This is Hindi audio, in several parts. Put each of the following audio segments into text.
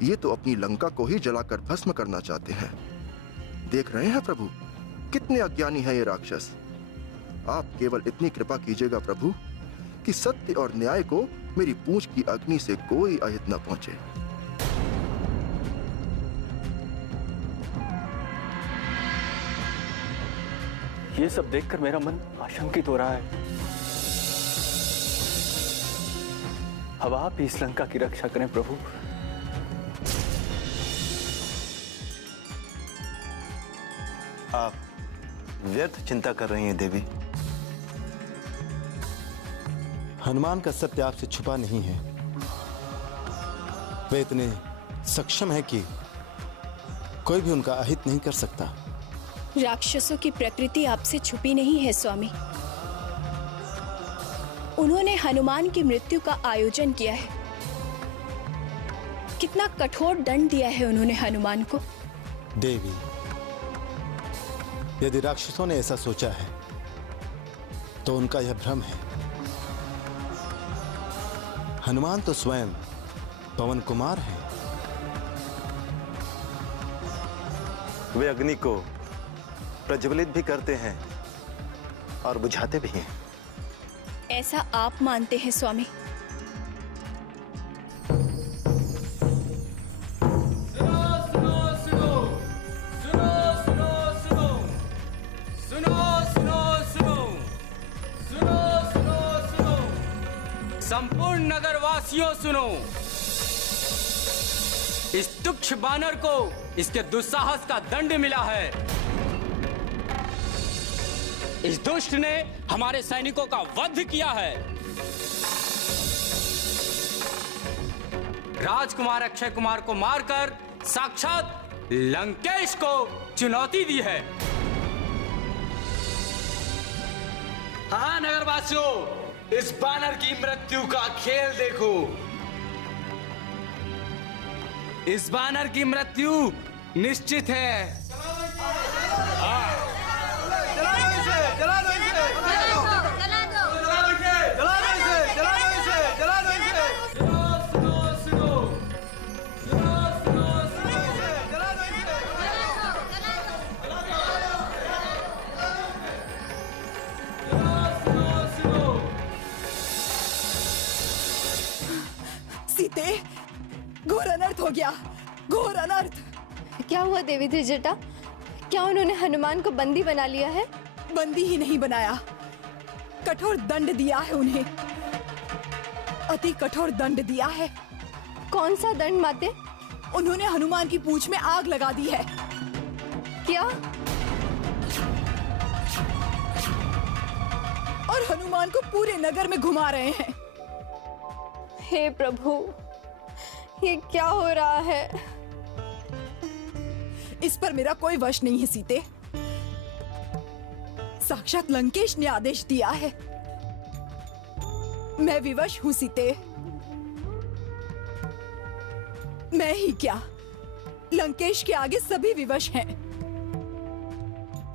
ये तो अपनी लंका को ही जलाकर भस्म करना चाहते हैं। देख रहे हैं प्रभु, कितने अज्ञानी है ये राक्षस। आप केवल इतनी कृपा कीजिएगा प्रभु कि सत्य और न्याय को मेरी पूंछ की अग्नि से कोई अहित न पहुंचे। ये सब देखकर मेरा मन आशंकित हो रहा है। अब आप इस लंका की रक्षा करें प्रभु। आप व्यर्थ चिंता कर रही हैं देवी। हनुमान का सत्य आपसे छुपा नहीं है। वे इतने सक्षम है कि कोई भी उनका अहित नहीं कर सकता। राक्षसों की प्रकृति आपसे छुपी नहीं है स्वामी। उन्होंने हनुमान की मृत्यु का आयोजन किया है। कितना कठोर दंड दिया है उन्होंने हनुमान को। देवी, यदि राक्षसों ने ऐसा सोचा है तो उनका यह भ्रम है। हनुमान तो स्वयं पवन कुमार हैं। वे अग्नि को प्रज्वलित भी करते हैं और बुझाते भी हैं। ऐसा आप मानते हैं स्वामी? संपूर्ण नगरवासियों सुनो। इस तुच्छ बानर को इसके दुस्साहस का दंड मिला है। इस दुष्ट ने हमारे सैनिकों का वध किया है। राजकुमार अक्षय कुमार को मारकर साक्षात लंकेश को चुनौती दी है। हाँ नगरवासियों, इस बानर की मृत्यु का खेल देखो। इस बानर की मृत्यु निश्चित है। सीते, घोर अनर्थ हो गया, घोर अनर्थ। क्या हुआ देवी त्रिजटा? क्या उन्होंने हनुमान को बंदी बना लिया है? बंदी ही नहीं बनाया, कठोर दंड दिया है उन्हें। अति कठोर दंड दिया है। कौन सा दंड माते? उन्होंने हनुमान की पूंछ में आग लगा दी है। क्या? और हनुमान को पूरे नगर में घुमा रहे हैं। हे प्रभु, ये क्या हो रहा है? इस पर मेरा कोई वश नहीं है सीते। साक्षात लंकेश ने आदेश दिया है। मैं विवश हूं सीते। मैं ही क्या, लंकेश के आगे सभी विवश हैं।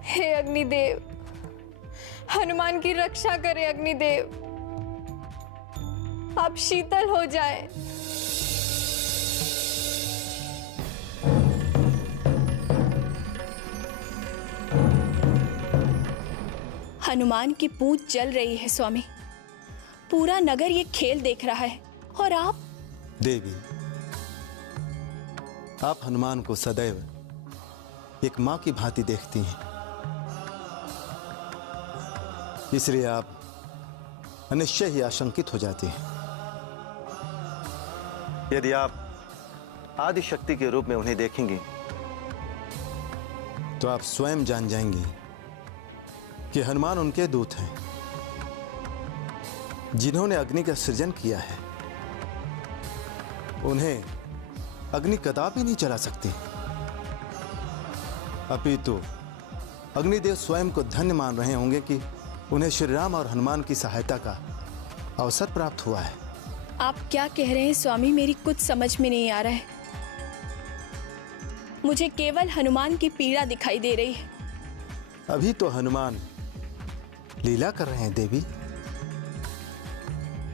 हे अग्निदेव, हनुमान की रक्षा करें अग्निदेव। आप शीतल हो जाएं। हनुमान की पूंछ जल रही है स्वामी। पूरा नगर ये खेल देख रहा है और आप? देवी, आप हनुमान को सदैव एक मां की भांति देखती हैं। इसलिए आप निश्चय ही आशंकित हो जाती हैं। यदि आप आदि शक्ति के रूप में उन्हें देखेंगी तो आप स्वयं जान जाएंगी कि हनुमान उनके दूत हैं जिन्होंने अग्नि का सृजन किया है। उन्हें अग्नि कदापि नहीं जला सकती, अपितु अग्निदेव स्वयं को धन्य मान रहे होंगे कि उन्हें श्री राम और हनुमान की सहायता का अवसर प्राप्त हुआ है। आप क्या कह रहे हैं स्वामी? मेरी कुछ समझ में नहीं आ रहा है। मुझे केवल हनुमान की पीड़ा दिखाई दे रही है। अभी तो हनुमान लीला कर रहे हैं देवी।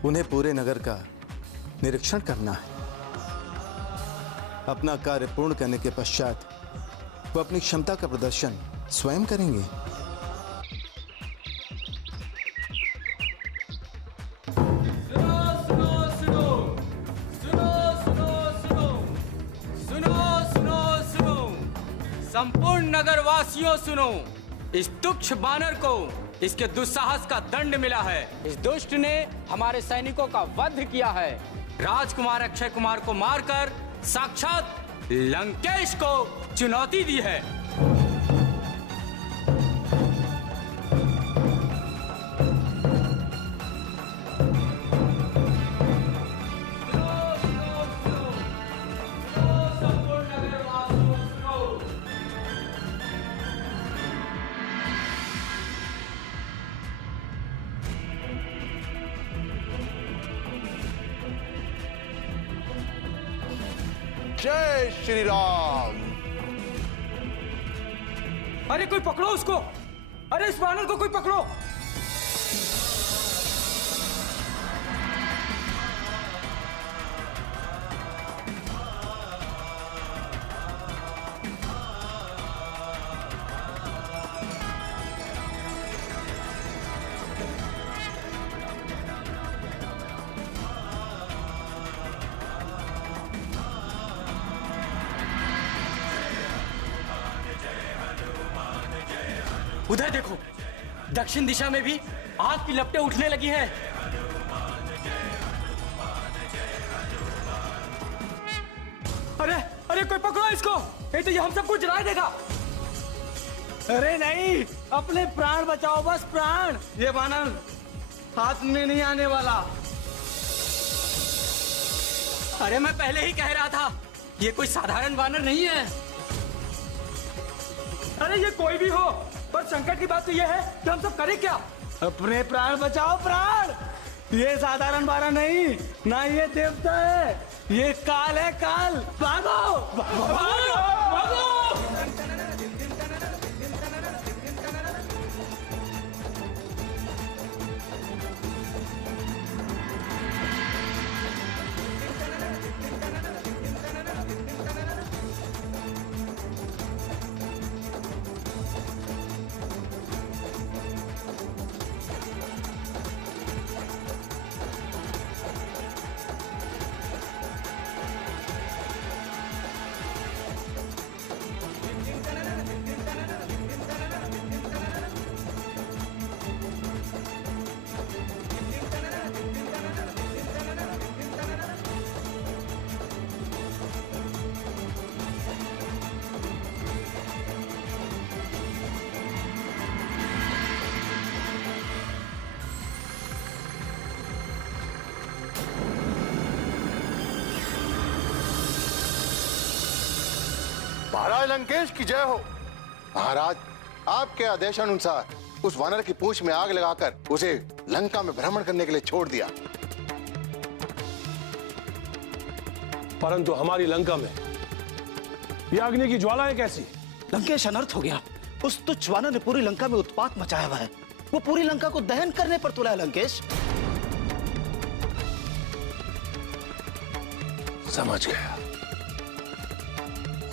उन्हें पूरे नगर का निरीक्षण करना है। अपना कार्य पूर्ण करने के पश्चात वो अपनी क्षमता का प्रदर्शन स्वयं करेंगे। संपूर्ण नगरवासियों सुनो, इस तुच्छ बानर को इसके दुस्साहस का दंड मिला है। इस दुष्ट ने हमारे सैनिकों का वध किया है। राजकुमार अक्षय कुमार को मारकर साक्षात लंकेश को चुनौती दी है। जय श्री राम। अरे कोई पकड़ो उसको, अरे इस वानर को कोई पकड़ो। उधर देखो, दक्षिण दिशा में भी आग की लपटें उठने लगी हैं। अरे अरे कोई पकड़ो इसको, नहीं तो ये हम सबको जला देगा। अरे नहीं, अपने प्राण बचाओ, बस प्राण। ये वानर हाथ में नहीं आने वाला। अरे मैं पहले ही कह रहा था, ये कोई साधारण वानर नहीं है। अरे ये कोई भी हो, पर संकट की बात तो ये है कि हम सब करें क्या? अपने प्राण बचाओ, प्राण। ये साधारण वानर नहीं, ना ये देवता है, ये काल है, काल। भागो भागो भागो। महाराज लंकेश की जय हो। महाराज, आपके आदेशानुसार उस वानर की पूंछ में आग लगाकर उसे लंका में भ्रमण करने के लिए छोड़ दिया। परंतु हमारी लंका में ये अग्नि की ज्वालाएं कैसी? लंकेश अनर्थ हो गया। उस तुच्छ वानर ने पूरी लंका में उत्पात मचाया हुआ है। वो पूरी लंका को दहन करने पर तुला है। लंकेश समझ गया,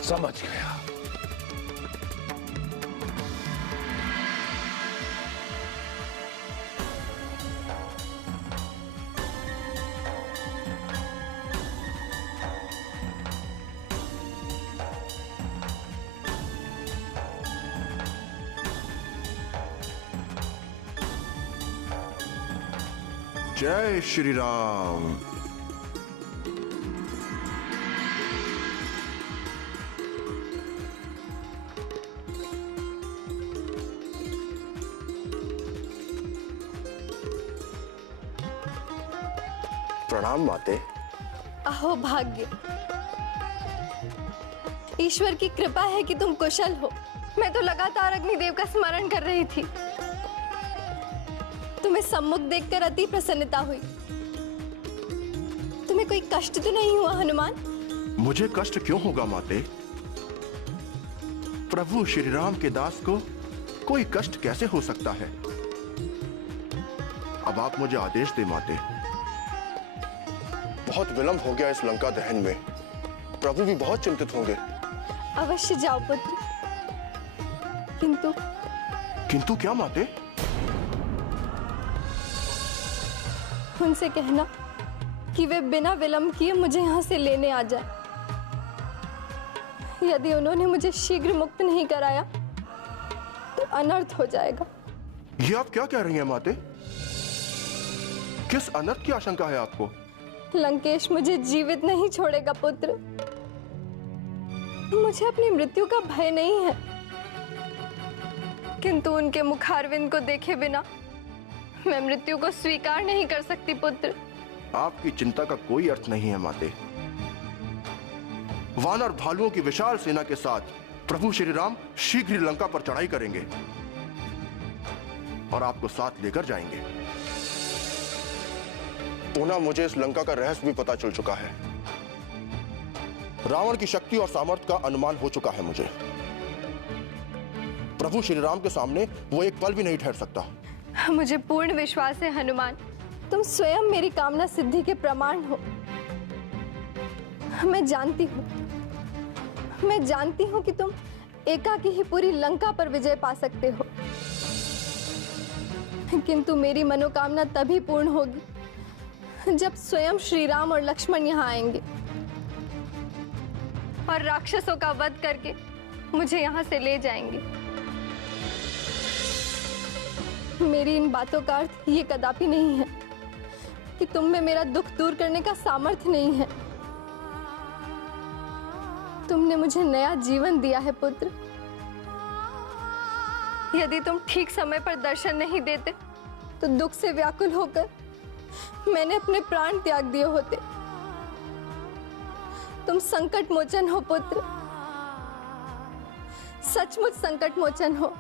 समझ गया। जय श्री राम। प्रणाम माते। अहो भाग्य, ईश्वर की कृपा है कि तुम कुशल हो। मैं तो लगातार अग्निदेव का स्मरण कर रही थी। तुम्हें सम्मुख देखकर अति प्रसन्नता हुई। तुम्हें कोई कष्ट तो नहीं हुआ हनुमान? मुझे कष्ट क्यों होगा माते? प्रभु श्री राम के दास को कोई कष्ट कैसे हो सकता है? अब आप मुझे आदेश दे माते। बहुत विलंब हो गया इस लंका दहन में। प्रभु भी बहुत चिंतित होंगे। अवश्य जाओ पुत्र, किंतु किंतु क्या माते? उनसे कहना कि वे बिना विलंब किए मुझे यहाँ से लेने आ जाए। यदि उन्होंने मुझे शीघ्र मुक्त नहीं कराया तो अनर्थ हो जाएगा। ये आप क्या कह रही हैं माते? किस अनर्थ की आशंका है आपको? लंकेश मुझे जीवित नहीं छोड़ेगा पुत्र। मुझे अपनी मृत्यु का भय नहीं है, किंतु उनके मुखारविंद को देखे बिना मैं मृत्यु को स्वीकार नहीं कर सकती पुत्र। आपकी चिंता का कोई अर्थ नहीं है माते। वानर भालुओं की विशाल सेना के साथ प्रभु श्री राम शीघ्र ही लंका पर चढ़ाई करेंगे और आपको साथ लेकर जाएंगे। पुनः मुझे इस लंका का रहस्य भी पता चल चुका है। रावण की शक्ति और सामर्थ्य का अनुमान हो चुका है मुझे। प्रभु श्री राम के सामने वो एक पल भी नहीं ठहर सकता। मुझे पूर्ण विश्वास है हनुमान, तुम स्वयं मेरी कामना सिद्धि के प्रमाण हो। मैं जानती हूं कि तुम एकाकी ही पूरी लंका पर विजय पा सकते हो, किंतु मेरी मनोकामना तभी पूर्ण होगी जब स्वयं श्री राम और लक्ष्मण यहाँ आएंगे और राक्षसों का वध करके मुझे यहाँ से ले जाएंगे। मेरी इन बातों का अर्थ ये कदापि नहीं है कि तुम में मेरा दुख दूर करने का सामर्थ्य नहीं है। तुमने मुझे नया जीवन दिया है पुत्र। यदि तुम ठीक समय पर दर्शन नहीं देते तो दुख से व्याकुल होकर मैंने अपने प्राण त्याग दिए होते। तुम संकट मोचन हो पुत्र, सचमुच संकट मोचन हो।